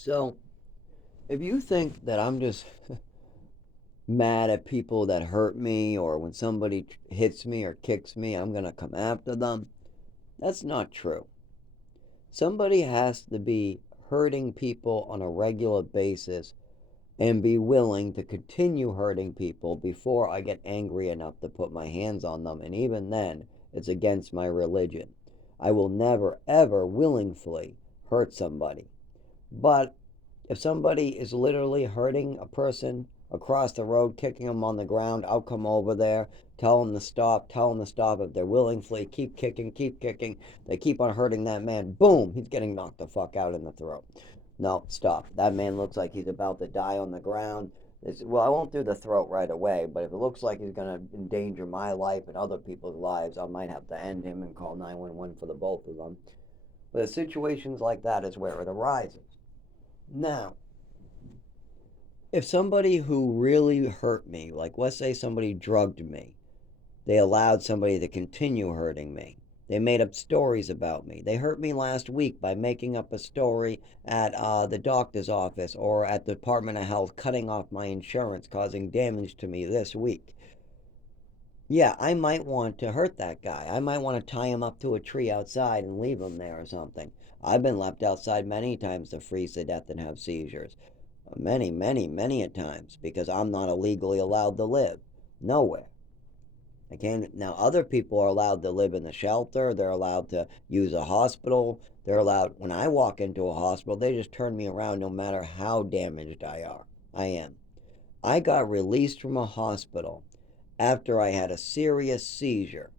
So, if you think that I'm just mad at people that hurt me, or when somebody hits me or kicks me, I'm going to come after them, that's not true. Somebody has to be hurting people on a regular basis and be willing to continue hurting people before I get angry enough to put my hands on them. And even then, it's against my religion. I will never, ever willingly hurt somebody. But if somebody is literally hurting a person across the road, kicking them on the ground, I'll come over there, tell them to stop, tell them to stop. If they're willingly keep kicking, they keep on hurting that man, boom, he's getting knocked the fuck out in the throat. No, stop. That man looks like he's about to die on the ground. Well, I won't do the throat right away, but if it looks like he's going to endanger my life and other people's lives, I might have to end him and call 911 for the both of them. But situations like that is where it arises. Now, if somebody who really hurt me, like let's say somebody drugged me, they allowed somebody to continue hurting me. They made up stories about me. They hurt me last week by making up a story at the doctor's office or at the Department of Health, cutting off my insurance, causing damage to me this week. Yeah, I might want to hurt that guy. I might want to tie him up to a tree outside and leave him there or something. I've been left outside many times to freeze to death and have seizures. Many, many, many a times because I'm not illegally allowed to live. Nowhere. I can't. Now, other people are allowed to live in the shelter. They're allowed to use a hospital. They're allowed, when I walk into a hospital, they just turn me around no matter how damaged I am. I got released from a hospital after I had a serious seizure.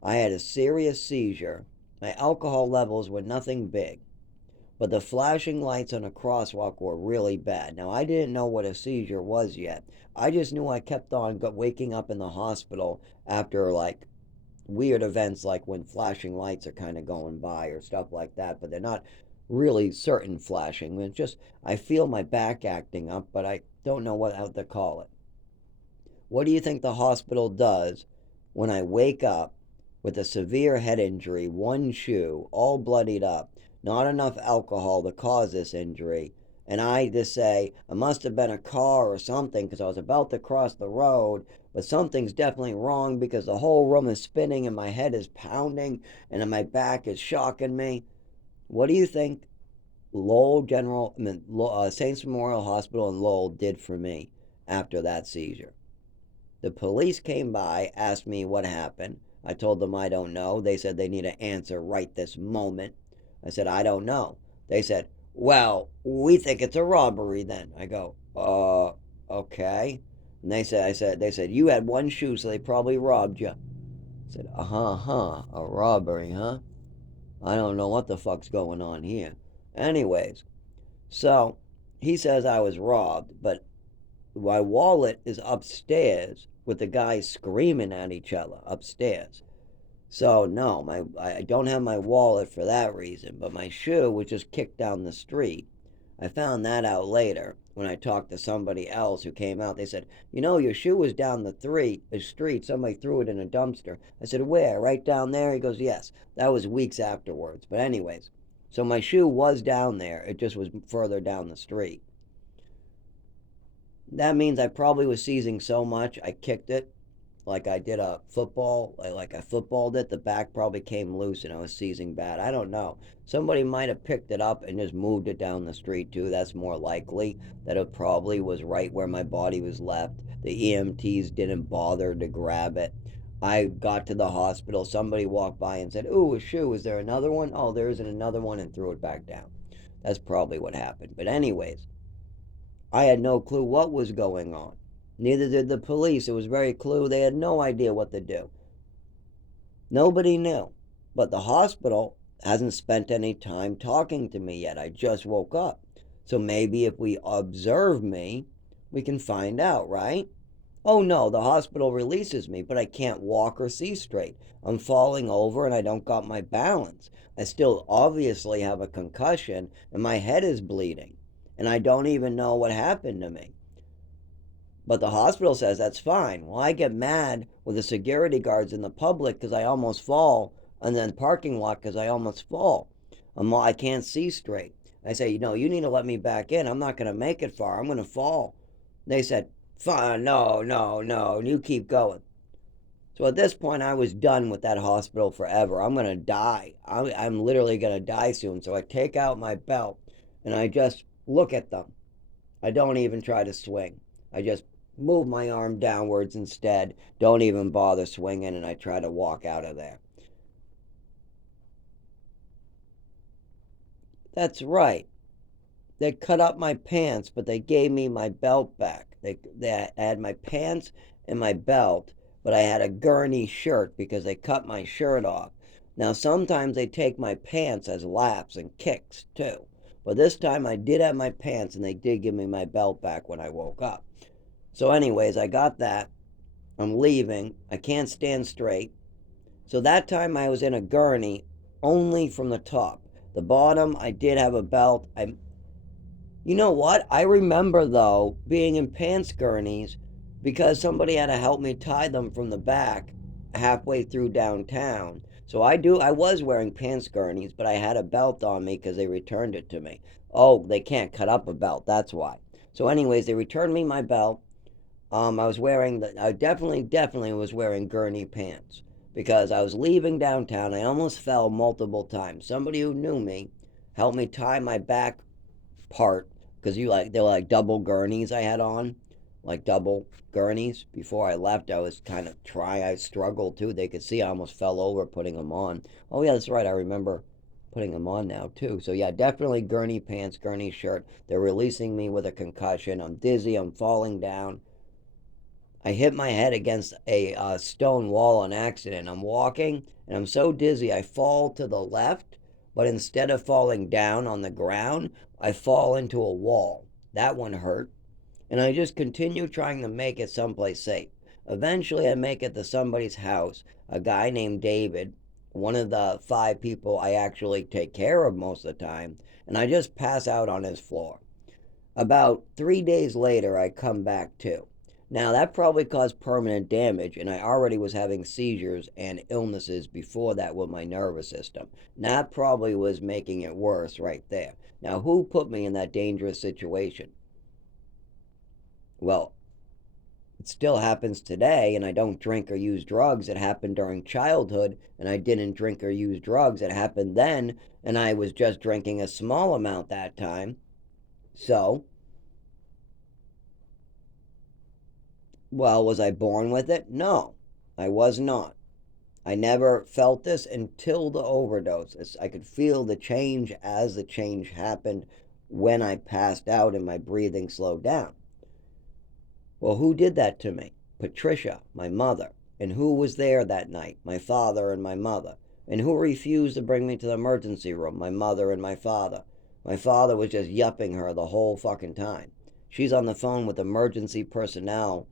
I had a serious seizure. My alcohol levels were nothing big, but the flashing lights on a crosswalk were really bad. Now, I didn't know what a seizure was yet. I just knew I kept on waking up in the hospital after like weird events like when flashing lights are kind of going by or stuff like that, but they're not really certain flashing. It's just I feel my back acting up, but I don't know what how to call it. What do you think the hospital does when I wake up with a severe head injury, one shoe, all bloodied up, not enough alcohol to cause this injury, and I just say, it must have been a car or something because I was about to cross the road, but something's definitely wrong because the whole room is spinning and my head is pounding and my back is shocking me? What do you think Saints Memorial Hospital in Lowell did for me after that seizure? The police came by, asked me what happened. I told them I don't know. They said they need an answer right this moment. I said, I don't know. They said, well, we think it's a robbery then. I go, okay. And they said, you had one shoe, so they probably robbed you. I said, a robbery, huh? I don't know what the fuck's going on here. Anyways, so he says I was robbed, but my wallet is upstairs with the guys screaming at each other upstairs. So no, I don't have my wallet for that reason, but my shoe was just kicked down the street. I found that out later when I talked to somebody else who came out. They said, "You know, your shoe was down the street. Somebody threw it in a dumpster." I said, "Where? Right down there?" He goes, "Yes." That was weeks afterwards. But anyways, so my shoe was down there. It just was further down the street. That means I probably was seizing so much I kicked it like I did a football, like I footballed it. The back probably came loose and I was seizing bad. I don't know. Somebody might have picked it up and just moved it down the street too. That's more likely that it probably was right where my body was left. The EMTs didn't bother to grab it. I got to the hospital. Somebody walked by and said, "Ooh, a shoe. Is there another one?" "Oh, there isn't another one," and threw it back down. That's probably what happened. But anyways, I had no clue what was going on. Neither did the police. It was very clue. They had no idea what to do. Nobody knew. But the hospital hasn't spent any time talking to me yet. I just woke up. So maybe if we observe me, we can find out, right? Oh no, the hospital releases me, but I can't walk or see straight. I'm falling over and I don't got my balance. I still obviously have a concussion and my head is bleeding. And I don't even know what happened to me. But the hospital says that's fine. Well, I get mad with the security guards in the public because I almost fall, and then the parking lot because I almost fall. I can't see straight. I say, you need to let me back in. I'm not going to make it far. I'm going to fall. They said, fine, no, no, no, and you keep going. So at this point, I was done with that hospital forever. I'm going to die. I'm literally going to die soon. So I take out my belt and I just look at them. I don't even try to swing. I just move my arm downwards instead. Don't even bother swinging, and I try to walk out of there. That's right. They cut up my pants, but they gave me my belt back. They had my pants and my belt, but I had a gurney shirt because they cut my shirt off. Now, sometimes they take my pants as laps and kicks too. But this time I did have my pants and they did give me my belt back when I woke up. So, anyways, I got that. I'm leaving. I can't stand straight. So that time I was in a gurney only from the top. The bottom, I did have a belt. You know what? I remember though being in pants gurneys because somebody had to help me tie them from the back halfway through downtown. So I was wearing pants gurneys, but I had a belt on me because they returned it to me. Oh, they can't cut up a belt. That's why. So, anyways, they returned me my belt. I definitely was wearing gurney pants because I was leaving downtown. I almost fell multiple times. Somebody who knew me helped me tie my back part because they were like double gurneys I had on, like double gurneys. Before I left, I was kind of trying. I struggled too. They could see I almost fell over putting them on. Oh yeah, that's right. I remember putting them on now too. So yeah, definitely gurney pants, gurney shirt. They're releasing me with a concussion. I'm dizzy. I'm falling down. I hit my head against a stone wall on accident. I'm walking and I'm so dizzy I fall to the left, but instead of falling down on the ground, I fall into a wall. That one hurt. And I just continue trying to make it someplace safe. Eventually, I make it to somebody's house, a guy named David, one of the 5 people I actually take care of most of the time, and I just pass out on his floor. About 3 days later, I come back to. Now, that probably caused permanent damage, and I already was having seizures and illnesses before that with my nervous system. That probably was making it worse right there. Now, who put me in that dangerous situation? Well, it still happens today, and I don't drink or use drugs. It happened during childhood, and I didn't drink or use drugs. It happened then, and I was just drinking a small amount that time. So, well, was I born with it? No, I was not. I never felt this until the overdose. I could feel the change as the change happened when I passed out and my breathing slowed down. Well, who did that to me? Patricia, my mother. And who was there that night? My father and my mother. And who refused to bring me to the emergency room? My mother and my father. My father was just yupping her the whole fucking time. She's on the phone with emergency personnel,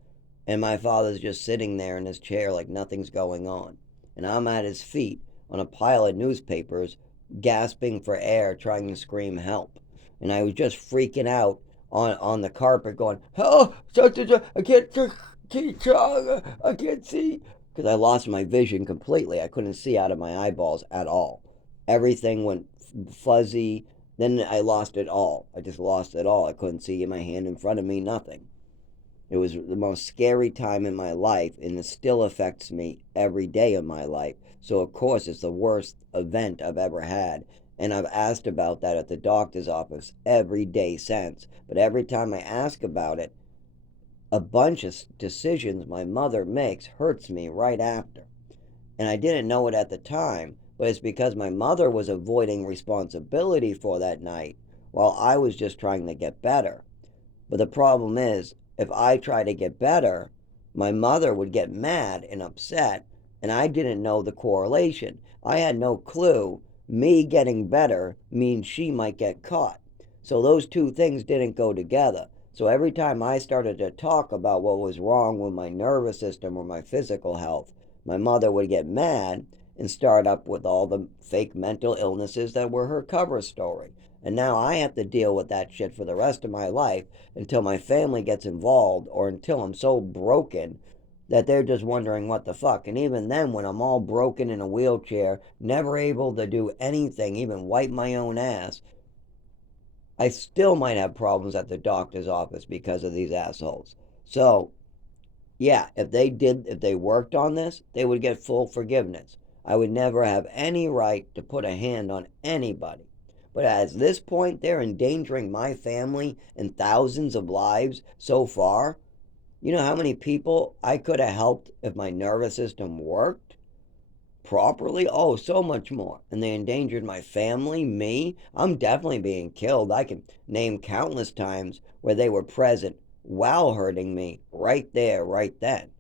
and my father's just sitting there in his chair like nothing's going on. And I'm at his feet on a pile of newspapers, gasping for air, trying to scream help. And I was just freaking out on the carpet going, oh, I can't see. Because I lost my vision completely. I couldn't see out of my eyeballs at all. Everything went fuzzy. Then I lost it all. I just lost it all. I couldn't see my hand in front of me, nothing. It was the most scary time in my life, and it still affects me every day of my life. So, of course, it's the worst event I've ever had. And I've asked about that at the doctor's office every day since. But every time I ask about it, a bunch of decisions my mother makes hurts me right after. And I didn't know it at the time, but it's because my mother was avoiding responsibility for that night while I was just trying to get better. But the problem is, if I try to get better, my mother would get mad and upset, and I didn't know the correlation. I had no clue me getting better means she might get caught. So those two things didn't go together. So every time I started to talk about what was wrong with my nervous system or my physical health, my mother would get mad and start up with all the fake mental illnesses that were her cover story. And now I have to deal with that shit for the rest of my life until my family gets involved or until I'm so broken that they're just wondering what the fuck. And even then, when I'm all broken in a wheelchair, never able to do anything, even wipe my own ass, I still might have problems at the doctor's office because of these assholes. So, yeah, if they worked on this, they would get full forgiveness. I would never have any right to put a hand on anybody. But at this point, they're endangering my family and thousands of lives so far. You know how many people I could have helped if my nervous system worked properly? Oh, so much more. And they endangered my family, me. I'm definitely being killed. I can name countless times where they were present while hurting me right there, right then.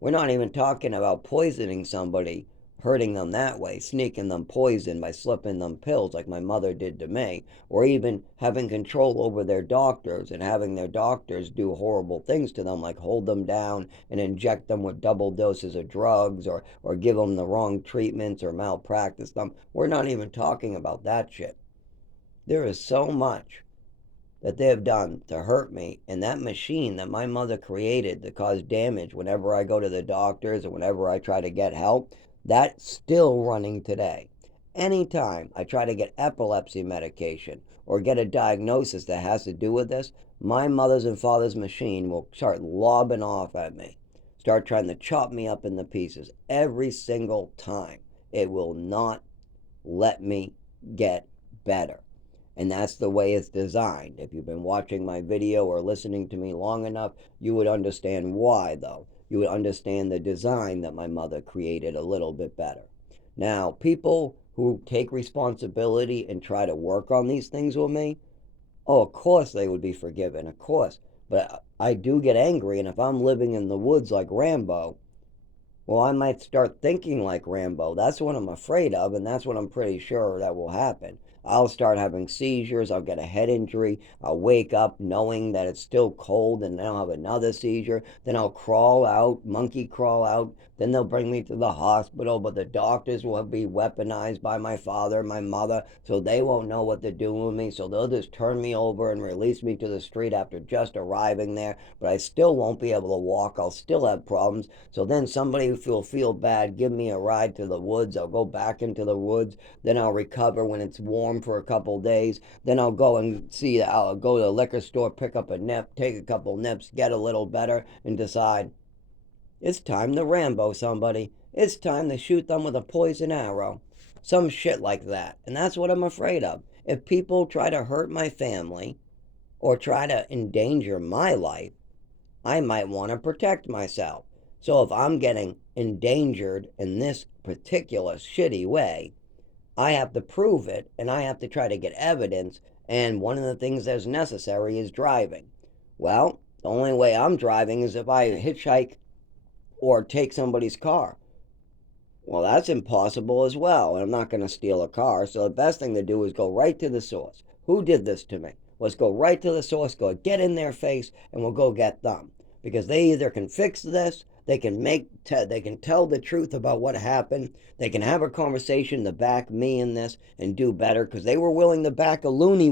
We're not even talking about poisoning somebody, hurting them that way, sneaking them poison by slipping them pills like my mother did to me, or even having control over their doctors and having their doctors do horrible things to them, like hold them down and inject them with double doses of drugs, or give them the wrong treatments or malpractice them. We're not even talking about that shit. There is so much that they have done to hurt me, and that machine that my mother created to cause damage whenever I go to the doctors or whenever I try to get help, that's still running today. Anytime I try to get epilepsy medication or get a diagnosis that has to do with this, my mother's and father's machine will start lobbing off at me, start trying to chop me up into pieces every single time. It will not let me get better. And that's the way it's designed. If you've been watching my video or listening to me long enough, you would understand why, though. You would understand the design that my mother created a little bit better. Now, people who take responsibility and try to work on these things with me, oh, of course they would be forgiven, of course. But I do get angry, and if I'm living in the woods like Rambo, well, I might start thinking like Rambo. That's what I'm afraid of, and that's what I'm pretty sure that will happen. I'll start having seizures. I'll get a head injury. I'll wake up knowing that it's still cold, and then I'll have another seizure. Then I'll crawl out, monkey crawl out. Then they'll bring me to the hospital, but the doctors will be weaponized by my father and my mother, so they won't know what they're doing with me. So they'll just turn me over and release me to the street after just arriving there. But I still won't be able to walk. I'll still have problems. So then somebody will feel bad, give me a ride to the woods. I'll go back into the woods. Then I'll recover when it's warm for a couple days. Then I'll go I'll go to the liquor store, pick up a nip, take a couple nips, get a little better, and decide it's time to Rambo somebody. It's time to shoot them with a poison arrow. Some shit like that. And that's what I'm afraid of. If people try to hurt my family or try to endanger my life, I might want to protect myself. So if I'm getting endangered in this particular shitty way, I have to prove it and I have to try to get evidence. And one of the things that's necessary is driving. Well, the only way I'm driving is if I hitchhike or take somebody's car. Well, that's impossible as well. And I'm not going to steal a car. So the best thing to do is go right to the source. Who did this to me? Let's go right to the source, go get in their face, and we'll go get them. Because they either can fix this, they can tell the truth about what happened, they can have a conversation to back me in this and do better, because they were willing to back a loony